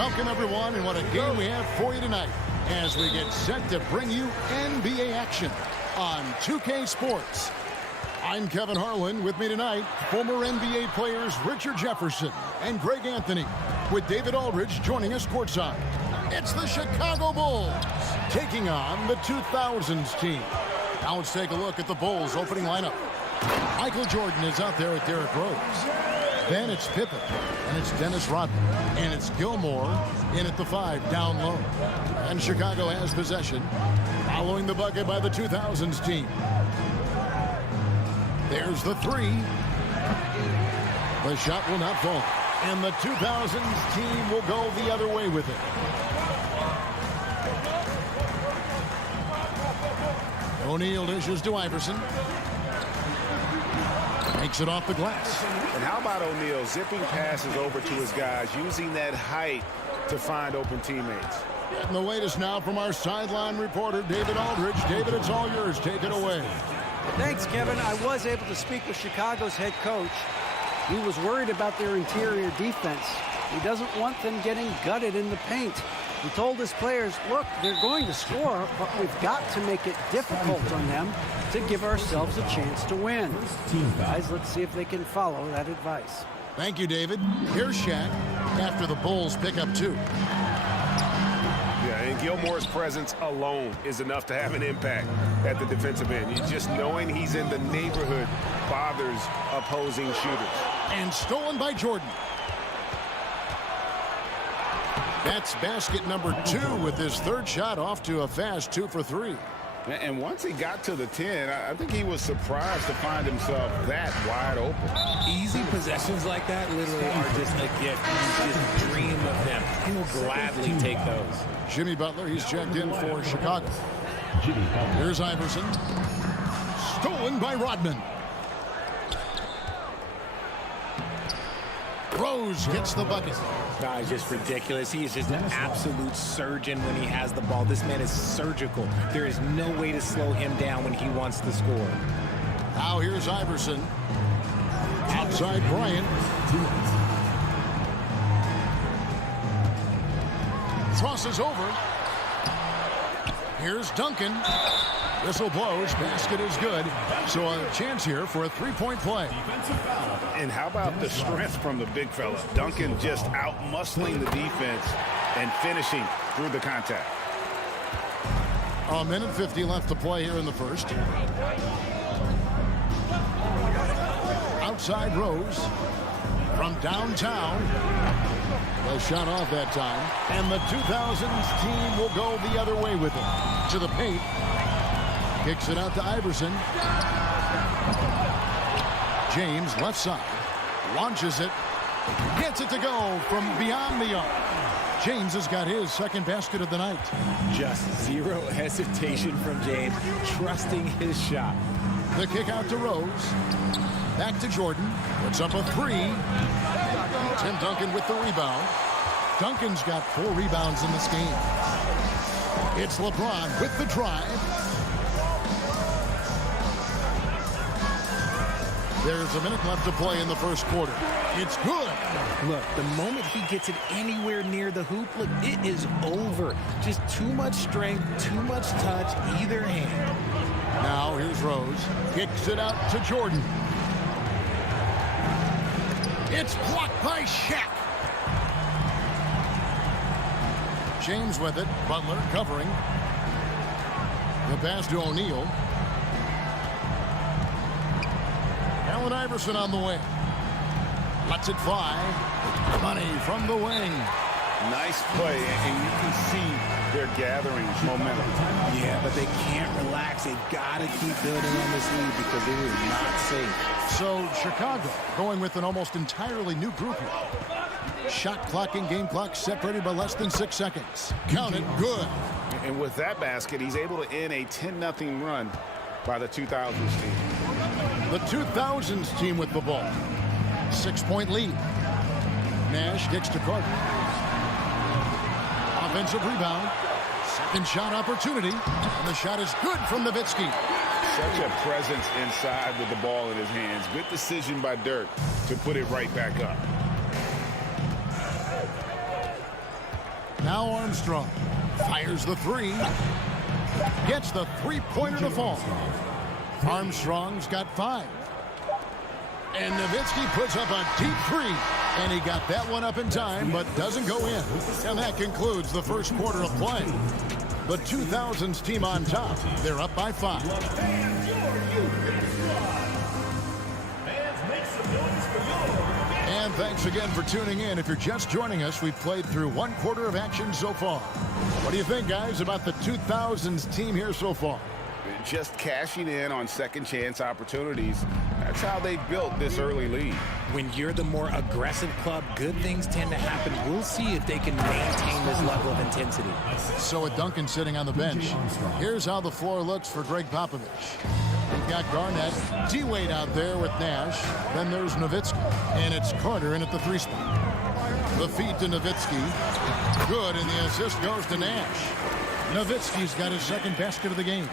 Welcome, everyone, and what a game we have for you tonight as we get set to bring you NBA action on 2K Sports. I'm Kevin Harlan. With me tonight, former NBA players Richard Jefferson and Greg Anthony, with David Aldridge joining us courtside. It's the Chicago Bulls taking on the 2000s team. Now let's take a look at the Bulls opening lineup. Michael Jordan is out there with Derrick Rose. Then it's Pippen, and it's Dennis Rodman, and it's Gilmore in at the 5 down low. And Chicago has possession, following the bucket by the 2000s team. There's the 3. The shot will not fall, and the 2000s team will go the other way with it. O'Neal dishes to Iverson. Makes it off the glass. And how about O'Neal zipping passes over to his guys, using that height to find open teammates. And the latest now from our sideline reporter, David Aldridge. David, it's all yours. Take it away. Thanks, Kevin. I was able to speak with Chicago's head coach. He was worried about their interior defense. He doesn't want them getting gutted in the paint. He told his players, look, they're going to score, but we've got to make it difficult on them to give ourselves a chance to win. Guys, let's see if they can follow that advice. Thank you, David. Here's Shaq after the Bulls pick up 2. Yeah, and Gilmore's presence alone is enough to have an impact at the defensive end. Just knowing he's in the neighborhood bothers opposing shooters. And stolen by Jordan. That's basket number 2 with his 3rd shot off to a fast 2 for 3. And once he got to the 10, I think he was surprised to find himself that wide open. Easy possessions like that literally are just a gift. You just dream of them. He will gladly take those. Jimmy Butler, he's checked in for Chicago. Here's Iverson. Stolen by Rodman. Rose gets the bucket. Nah, it's just ridiculous. He is just an absolute surgeon when he has the ball. This man is surgical. There is no way to slow him down when he wants to score. Now here's Iverson. Outside Bryant. Crosses over. Here's Duncan. Whistle blows. Basket is good. So a chance here for a 3-point play. And how about the strength from the big fella? Duncan just out-muscling the defense and finishing through the contact. A minute 50 left to play here in the first. Outside Rose. From downtown. The shot off that time. And the 2000s team will go the other way with it. To the paint. Kicks it out to Iverson. James, left side. Launches it. Gets it to go from beyond the arc. James has got his 2nd basket of the night. Just zero hesitation from James, trusting his shot. The kick out to Rose. Back to Jordan. Puts up a 3. Tim Duncan with the rebound. Duncan's got 4 rebounds in this game. It's LeBron with the drive. There's a minute left to play in the first quarter. It's good. Look, the moment he gets it anywhere near the hoop, look, it is over. Just too much strength, too much touch, either hand. Now here's Rose. Kicks it out to Jordan. It's blocked by Shaq. James with it. Butler covering. The pass to O'Neal. Allen Iverson on the wing. Lets it fly. Money from the wing. Nice play, and you can see they're gathering momentum. Yeah, but they can't relax. They've got to keep building on this lead because it is not safe. So Chicago going with an almost entirely new group here. Shot clock and game clock separated by less than 6 seconds. Count it, good. And with that basket, he's able to end a 10-0 run by the 2000s team. The 2000s team with the ball. 6-point lead. Nash kicks to Carter. Offensive rebound. 2nd shot opportunity. And the shot is good from Nowitzki. Such a presence inside with the ball in his hands. Good decision by Dirk to put it right back up. Now Armstrong fires the three. Gets the three-pointer to fall. Armstrong's got 5. And Nowitzki puts up a deep three. And he got that one up in time, but doesn't go in. And that concludes the first quarter of play. The 2000s team on top. They're up by 5. And thanks again for tuning in. If you're just joining us, we've played through one quarter of action so far. What do you think, guys, about the 2000s team here so far? Just cashing in on second chance opportunities. That's how they built this early lead. When you're the more aggressive club, good things tend to happen. We'll see if they can maintain this level of intensity. So with Duncan sitting on the bench, here's how the floor looks for Greg Popovich. We've got Garnett, D-Wade out there with Nash. Then there's Nowitzki, and it's Carter in at the 3 spot. The feed to Nowitzki. Good, and the assist goes to Nash. Nowitzki's got his second basket of the game.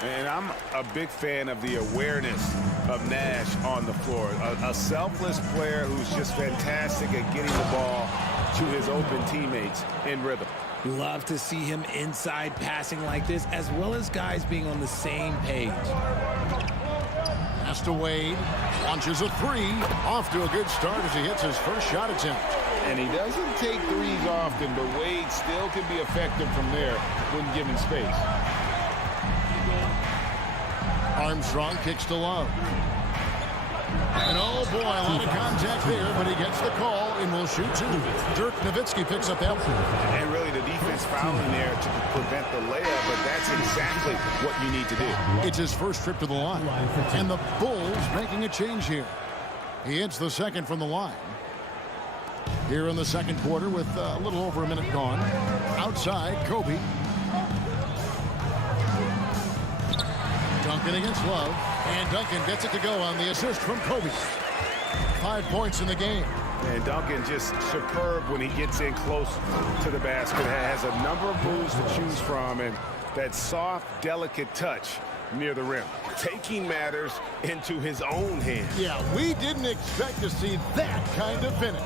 And I'm a big fan of the awareness of Nash on the floor. A selfless player who's just fantastic at getting the ball to his open teammates in rhythm. Love to see him inside passing like this, as well as guys being on the same page. Pass to Wade. Launches a 3. Off to a good start as he hits his first shot attempt. And he doesn't take threes often, but Wade still can be effective from there when given space. Armstrong kicks to Love. And oh boy, a lot of contact there, but he gets the call and will shoot 2. Dirk Nowitzki picks up that one. And really the defense fouling there to prevent the layup, but that's exactly what you need to do. It's his first trip to the line. And the Bulls making a change here. He hits the second from the line. Here in the second quarter with a little over a minute gone. Outside, Kobe. Duncan against Love, and Duncan gets it to go on the assist from Kobe. 5 points in the game. And Duncan just superb when he gets in close to the basket. Has a number of moves to choose from, and that soft, delicate touch near the rim. Taking matters into his own hands. Yeah, we didn't expect to see that kind of finish.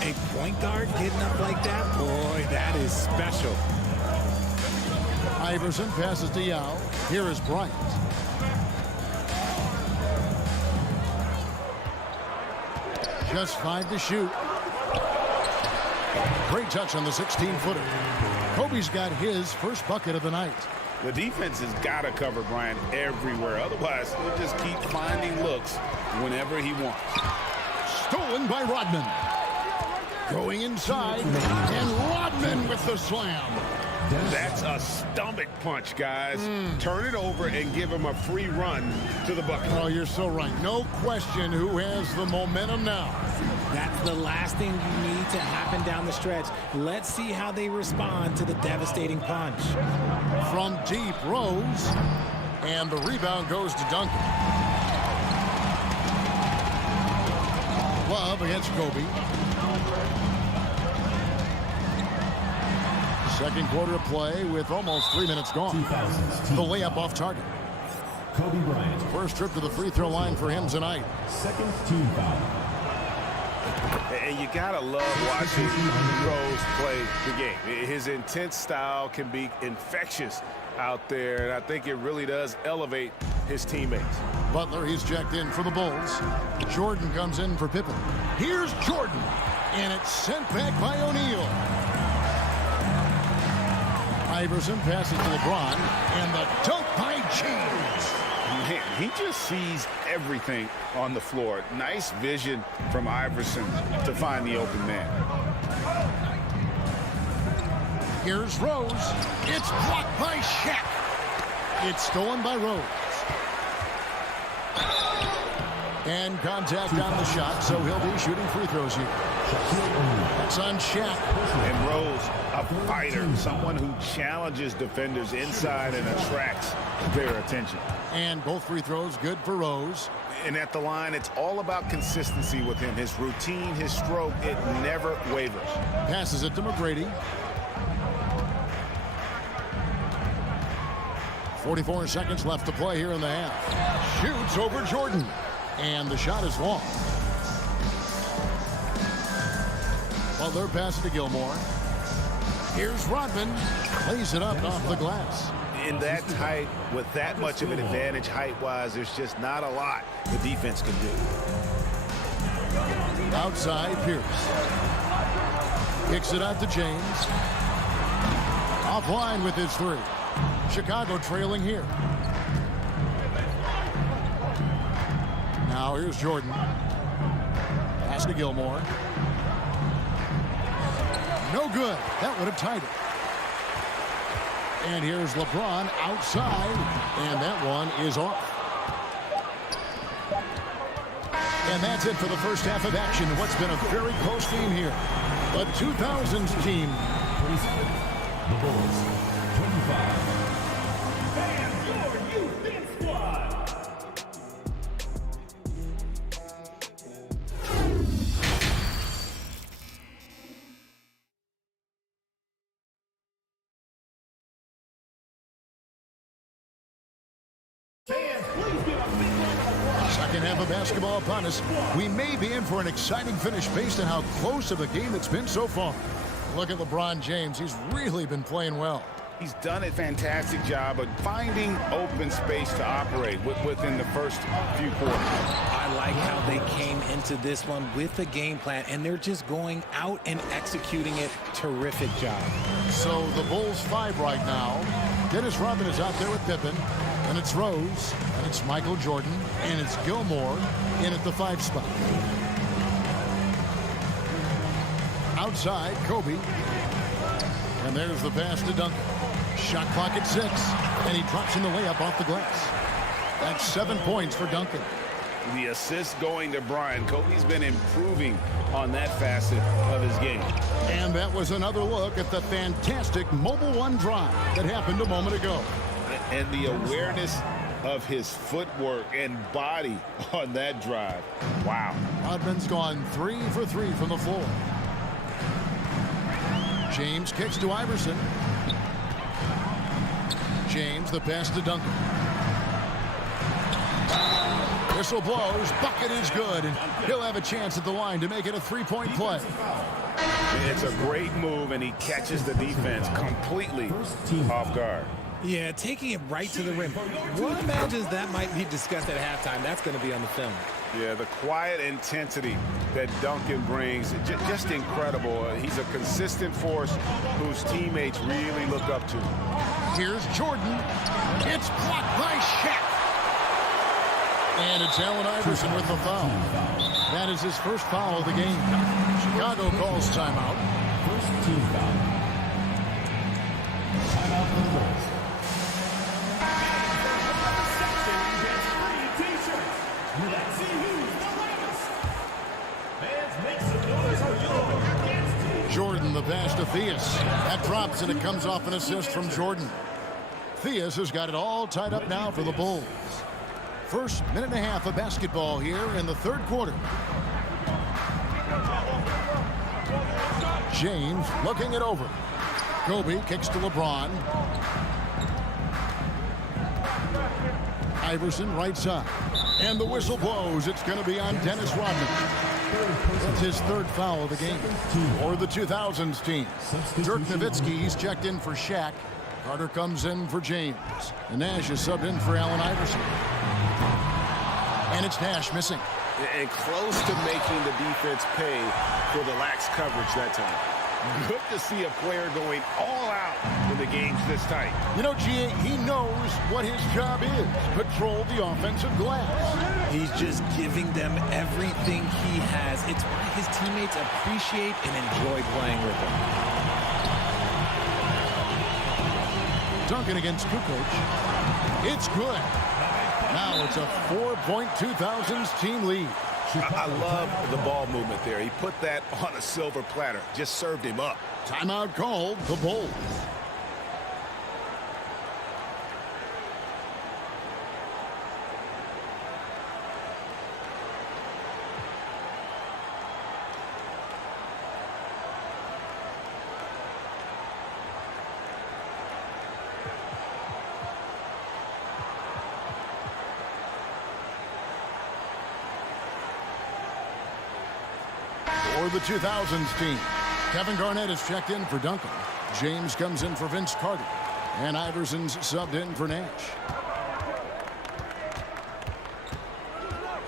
A point guard getting up like that, boy, that is special. Iverson passes to Yao. Here is Bryant. Just 5 to shoot. Great touch on the 16-footer. Kobe's got his first bucket of the night. The defense has got to cover Bryant everywhere. Otherwise, he'll just keep finding looks whenever he wants. Stolen by Rodman. Going inside, and Rodman with the slam. That's a stomach punch, guys. Turn it over and give him a free run to the bucket. Oh, you're so right. No question who has the momentum now. That's the last thing you need to happen down the stretch. Let's see how they respond to the devastating punch. From deep, Rose. And the rebound goes to Duncan. Love against Kobe. Second quarter of play with almost 3 minutes gone. The layup off target. Kobe Bryant. First trip to the free throw line for him tonight. Second team foul. And you gotta love watching Rose play the game. His intense style can be infectious out there, and I think it really does elevate his teammates. Butler, he's checked in for the Bulls. Jordan comes in for Pippen. Here's Jordan, and it's sent back by O'Neal. Iverson passes to LeBron, and the dunk by James. Man, he just sees everything on the floor. Nice vision from Iverson to find the open man. Here's Rose. It's blocked by Shaq. It's stolen by Rose. And contact on the shot, so he'll be shooting free throws here. It's on Shaq. And Rose, a fighter, someone who challenges defenders inside and attracts their attention. And both free throws good for Rose. And at the line, it's all about consistency with him. His routine, his stroke, it never wavers. Passes it to McGrady. 44 seconds left to play here in the half. Shoots over Jordan. And the shot is long. Butler passes to Gilmore. Here's Rodman. Plays it up off the glass. In that tight, with that much of an advantage height-wise, there's just not a lot the defense can do. Outside, Pierce. Kicks it out to James. Offline with his three. Chicago trailing here. Now here's Jordan. Pass to Gilmore. No good. That would have tied it. And here's LeBron outside. And that one is off. And that's it for the first half of action. What's been a very close game here. The 2000s team. 27. The Bulls. 25. Second half of basketball upon us. We may be in for an exciting finish based on how close of a game it's been so far. Look at LeBron James. He's really been playing well. He's done a fantastic job of finding open space to operate within the first few quarters. I like how they came into this one with a game plan, and they're just going out and executing it. Terrific job. So the Bulls 5 right now. Dennis Rodman is out there with Pippen. And it's Rose. And it's Michael Jordan. And it's Gilmore in at the 5 spot. Outside, Kobe. And there's the pass to Duncan. Shot clock at 6. And he drops in the layup off the glass. That's 7 points for Duncan. The assist going to Bryant. Kobe's been improving on that facet of his game. And that was another look at the fantastic Mobile One drive that happened a moment ago. And the awareness of his footwork and body on that drive. Wow. Rodman's gone 3 for 3 from the floor. James kicks to Iverson. James, the pass to Duncan. Whistle blows. Bucket is good. And he'll have a chance at the line to make it a 3-point play. It's a great move, and he catches the defense completely off guard. Yeah, taking it right to the rim. One imagines that might be discussed at halftime. That's going to be on the film. Yeah, the quiet intensity that Duncan brings, just incredible. He's a consistent force whose teammates really look up to. Here's Jordan. It's blocked by Shaq. And it's Allen Iverson with the foul. That is his first foul of the game. Chicago calls timeout. First team foul. Timeout for the Bulls. Let's see who's the loudest. Jordan, the pass to Theus. That drops, and it comes off an assist from Jordan. Theus has got it all tied up now for the Bulls. First minute and a half of basketball here in the third quarter. James looking it over. Kobe kicks to LeBron. Iverson right side. And the whistle blows. It's going to be on Dennis Rodman. That's his third foul of the game for the 2000s team. Dirk Nowitzki, he's checked in for Shaq. Carter comes in for James. And Nash is subbed in for Allen Iverson. And it's Nash missing. And close to making the defense pay for the lax coverage that time. Good to see a player going all out when the game's this tight. You know, G.A., he knows what his job is. Control the offensive glass. He's just giving them everything he has. It's why his teammates appreciate and enjoy playing with him. Duncan against Kukoc. It's good. Now it's a 4-point 2000s team lead. I love the ball movement there. He put that on a silver platter. Just served him up. Timeout called, the Bulls. For the 2000s team, Kevin Garnett is checked in for Duncan. James comes in for Vince Carter. And Iverson's subbed in for Nash.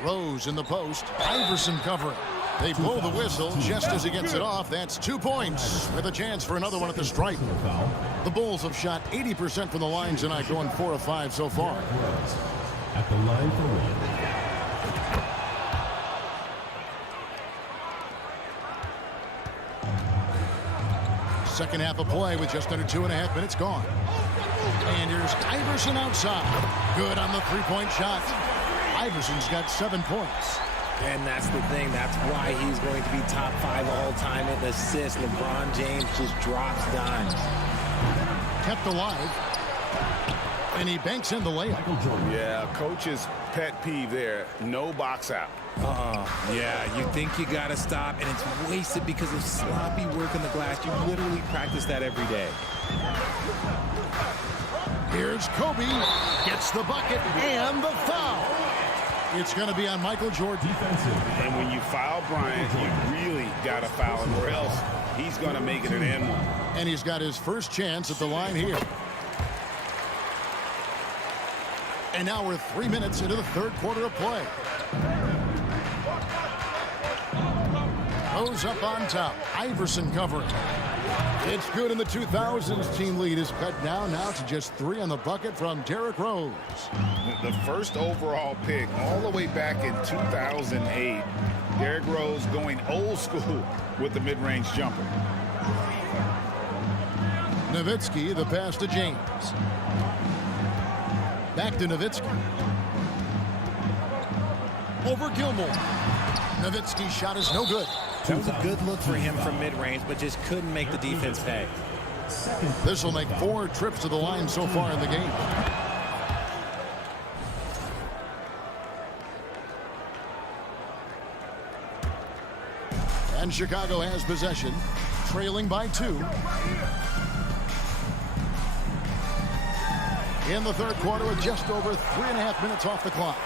Rose in the post. Iverson covering. They blow the whistle just as he gets it off. That's 2 points with a chance for another one at the stripe. The Bulls have shot 80% from the line tonight, going 4 of 5 so far. At the line for one. Second half of play with just under 2.5 minutes gone. And here's Iverson outside. Good on the three-point shot. Iverson's got 7 points. And that's the thing. That's why he's going to be top 5 all-time in assists. LeBron James just drops dimes. Kept alive. And he banks in the layup. Yeah, coach's pet peeve there. No box out. Yeah, you think you got to stop, and it's wasted because of sloppy work on the glass. You literally practice that every day. Here's Kobe. Gets the bucket and the foul. It's going to be on Michael Jordan. Defensive. And when you foul Bryant, you really got to foul him, or else he's going to make it an N1. And he's got his first chance at the line here. And now we're 3 minutes into the third quarter of play. Rose up on top. Iverson covering. It's good, in the 2000s. Team lead is cut down now to just 3 on the bucket from Derrick Rose. The first overall pick all the way back in 2008. Derrick Rose going old school with the mid-range jumper. Nowitzki, the pass to James. Back to Nowitzki. Over Gilmore. Nowitzki's shot is no good. That was a good look for him from mid-range, but just couldn't make the defense pay. This will make 4 trips to the line so far in the game. And Chicago has possession, trailing by 2. In the third quarter with just over 3.5 minutes off the clock.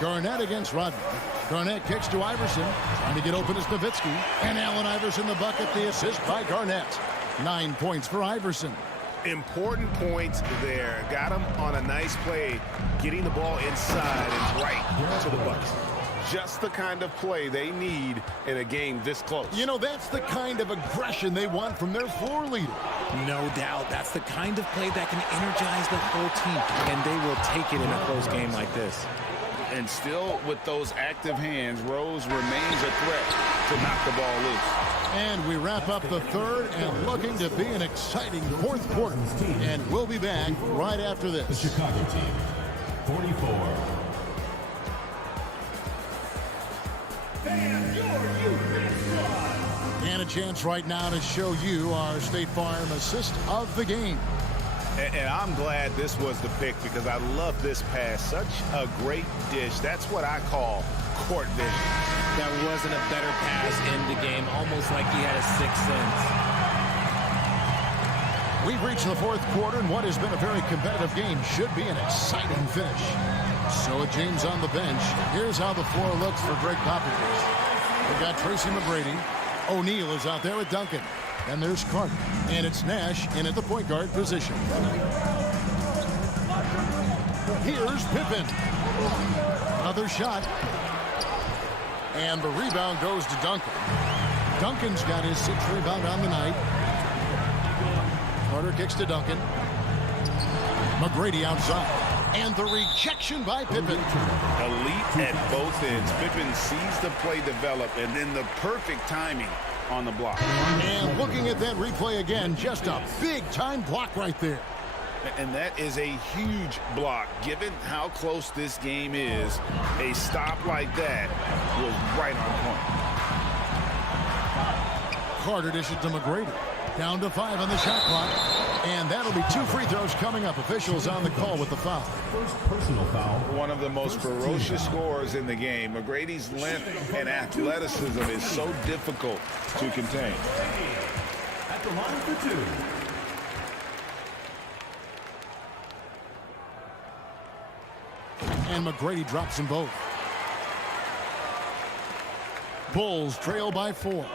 Garnett against Rodman. Garnett kicks to Iverson. Trying to get open is Nowitzki. And Allen Iverson the bucket, the assist by Garnett. 9 points for Iverson. Important points there. Got him on a nice play, getting the ball inside and right to the bucket. Just the kind of play they need in a game this close. You know, that's the kind of aggression they want from their floor leader. No doubt. That's the kind of play that can energize the whole team, and they will take it in a close game like this. And still with those active hands, Rose remains a threat to knock the ball loose. And we wrap up the third and looking to be an exciting fourth quarter. And we'll be back right after The this. Chicago team. 44. And a chance right now to show you our State Farm assist of the game. And I'm glad this was the pick because I love this pass. Such a great dish. That's what I call court vision. That wasn't a better pass in the game, almost like he had a sixth sense. We've reached the fourth quarter, and what has been a very competitive game should be an exciting finish. So with James on the bench, here's how the floor looks for Greg Popovich. We've got Tracy McGrady. O'Neal is out there with Duncan. And there's Carter. And it's Nash in at the point guard position. Here's Pippen. Another shot. And the rebound goes to Duncan. Duncan's got his 6th rebound on the night. Carter kicks to Duncan. McGrady outside. And the rejection by Pippen. Elite at both ends. Pippen sees the play develop and then the perfect timing on the block. And looking at that replay again, just a big-time block right there. And that is a huge block. Given how close this game is, a stop like that was right on point. Carter dishes to McGrady. Down to 5 on the shot clock. And that'll be 2 free throws coming up. Officials on the call with the foul. First personal foul. One of the most ferocious scorers in the game. McGrady's length and athleticism is so difficult to contain. At the line for 2. And McGrady drops them both. Bulls trail by 4.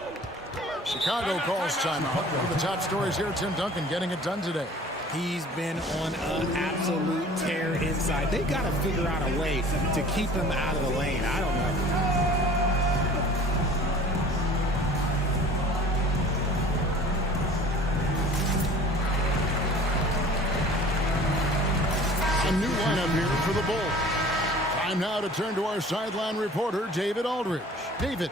Chicago calls timeout. One of the top stories here, Tim Duncan getting it done today. He's been on an absolute tear inside. They got to figure out a way to keep him out of the lane. I don't know. A new lineup here for the Bulls. Time now to turn to our sideline reporter, David Aldridge. David.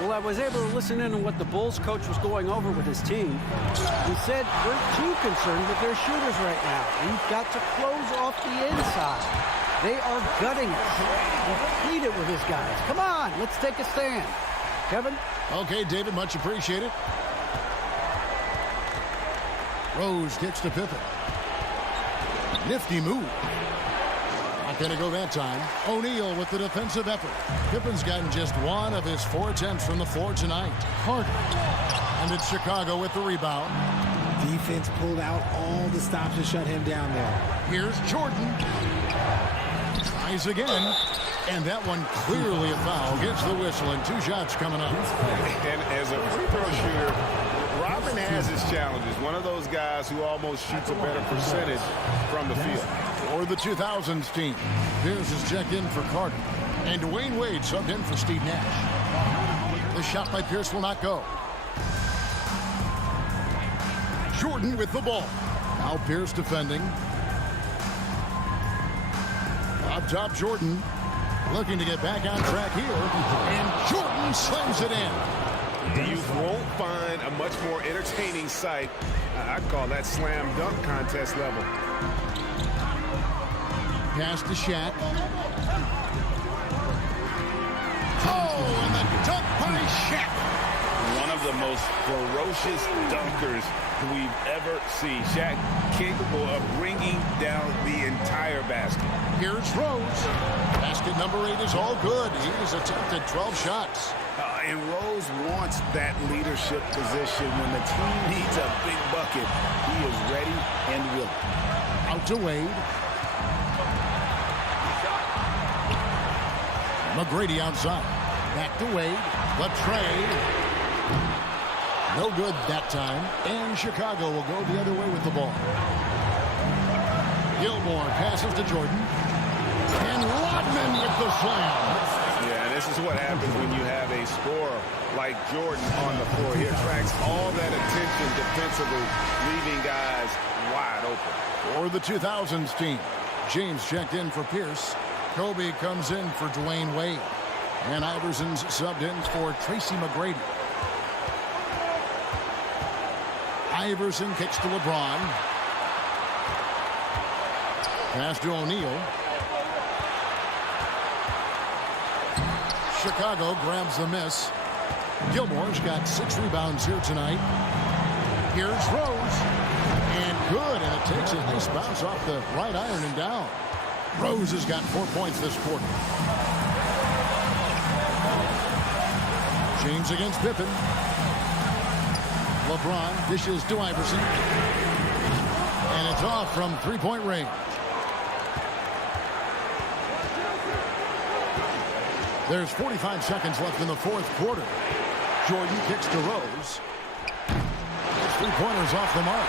Well, I was able to listen in on what the Bulls coach was going over with his team. He said, we're too concerned with their shooters right now. We've got to close off the inside. They are gutting us. Complete it with his guys. Come on, let's take a stand. Kevin? Okay, David, much appreciated. Rose kicks to Pippen. Nifty move. Not going to go that time. O'Neal with the defensive effort. Pippen's gotten just one of his 4 attempts from the floor tonight. Carter. And it's Chicago with the rebound. Defense pulled out all the stops to shut him down there. Here's Jordan. Tries again. And that one clearly a foul. Gets the whistle and 2 shots coming up. And as a free throw shooter, Robin has his challenges. One of those guys who almost shoots a better percentage from the field. Or the 2000s team. Pierce is checked in for Carter. And Dwayne Wade subbed in for Steve Nash. The shot by Pierce will not go. Jordan with the ball. Now Pierce defending. Up top, Jordan. Looking to get back on track here. And Jordan slams it in. You won't find a much more entertaining sight. I'd call that slam dunk contest level. Pass to Shaq. Oh, and the dunk by Shaq. One of the most ferocious dunkers we've ever seen. Shaq capable of bringing down the entire basket. Here's Rose. Basket number 8 is all good. He's attempted 12 shots. And Rose wants that leadership position. When the team needs a big bucket, he is ready and willing. Out to Wade. McGrady outside. Back to Wade. The trade. No good that time. And Chicago will go the other way with the ball. Gilmore passes to Jordan. And Rodman with the slam. Yeah, and this is what happens when you have a scorer like Jordan on the floor. He attracts all that attention defensively, leaving guys wide open. For the 2000s team, James checked in for Pierce. Kobe comes in for Dwayne Wade. And Iverson's subbed in for Tracy McGrady. Iverson kicks to LeBron. Pass to O'Neal. Chicago grabs the miss. Gilmore's got 6 rebounds here tonight. Here's Rose. And good, and it takes a nice bounce off the right iron and down. Rose has got 4 points this quarter. James against Pippen. LeBron dishes to Iverson. And it's off from 3-point range. There's 45 seconds left in the 4th quarter. Jordan kicks to Rose. 3-pointers off the mark.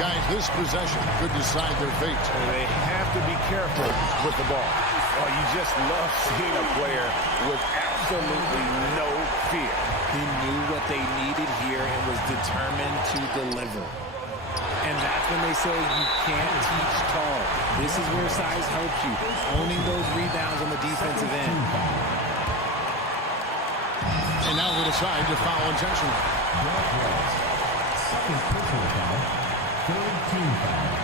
Guys, this possession could decide their fate. They have to be careful with the ball. Oh, you just love seeing a player with absolutely no fear. He knew what they needed here and was determined to deliver. And that's when they say you can't teach tall. This is where size helps you, owning those rebounds on the defensive end. And now they decide to foul intentionally. Second personal foul. Third team foul.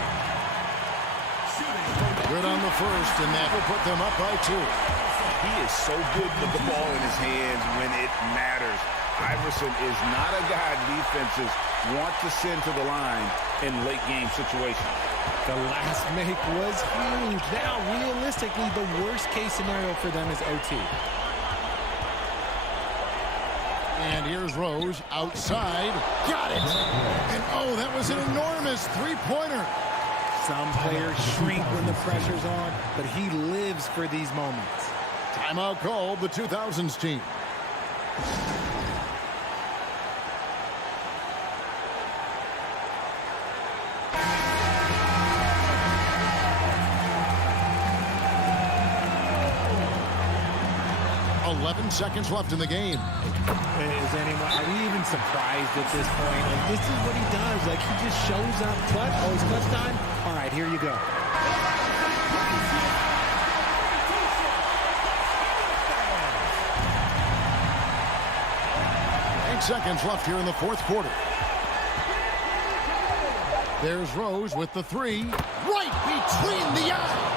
Good on the first, and that will put them up by 2. He is so good with the ball in his hands when it matters. Iverson is not a guy defenses want to send to the line in late game situations. The last make was huge. Now, realistically, the worst case scenario for them is OT. And here's Rose outside. Got it! And oh, that was an enormous 3-pointer. Some players shrink when the pressure's on, but he lives for these moments. Timeout called the 2000s team. 11 seconds left in the game. Are we even surprised at this point? Like, this is what he does. Like, he just shows up. Clutch. Oh, it's clutch time. All right, here you go. 8 seconds left here in the fourth quarter. There's Rose with the three. Right between the eyes.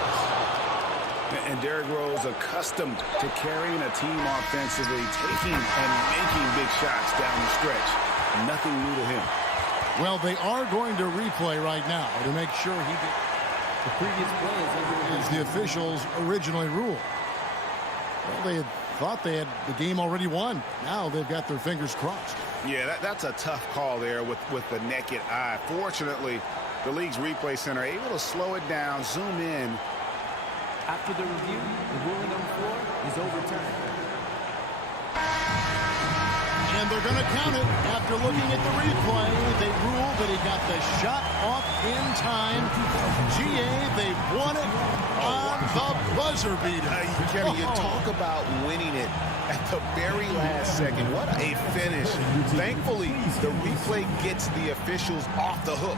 And Derrick Rose, accustomed to carrying a team offensively, taking and making big shots down the stretch. Nothing new to him. Well, they are going to replay right now to make sure he did. The previous play As the officials originally ruled. Well, they had thought they had the game already won. Now they've got their fingers crossed. Yeah, that's a tough call there with the naked eye. Fortunately, the league's replay center able to slow it down, zoom in. After the review, the ruling on the floor is overturned. And they're going to count it. After looking at the replay, they ruled that he got the shot off in time. GA, they won it on the buzzer beater. Kevin, you talk about winning it at the very last second. What a finish. Thankfully, the replay gets the officials off the hook.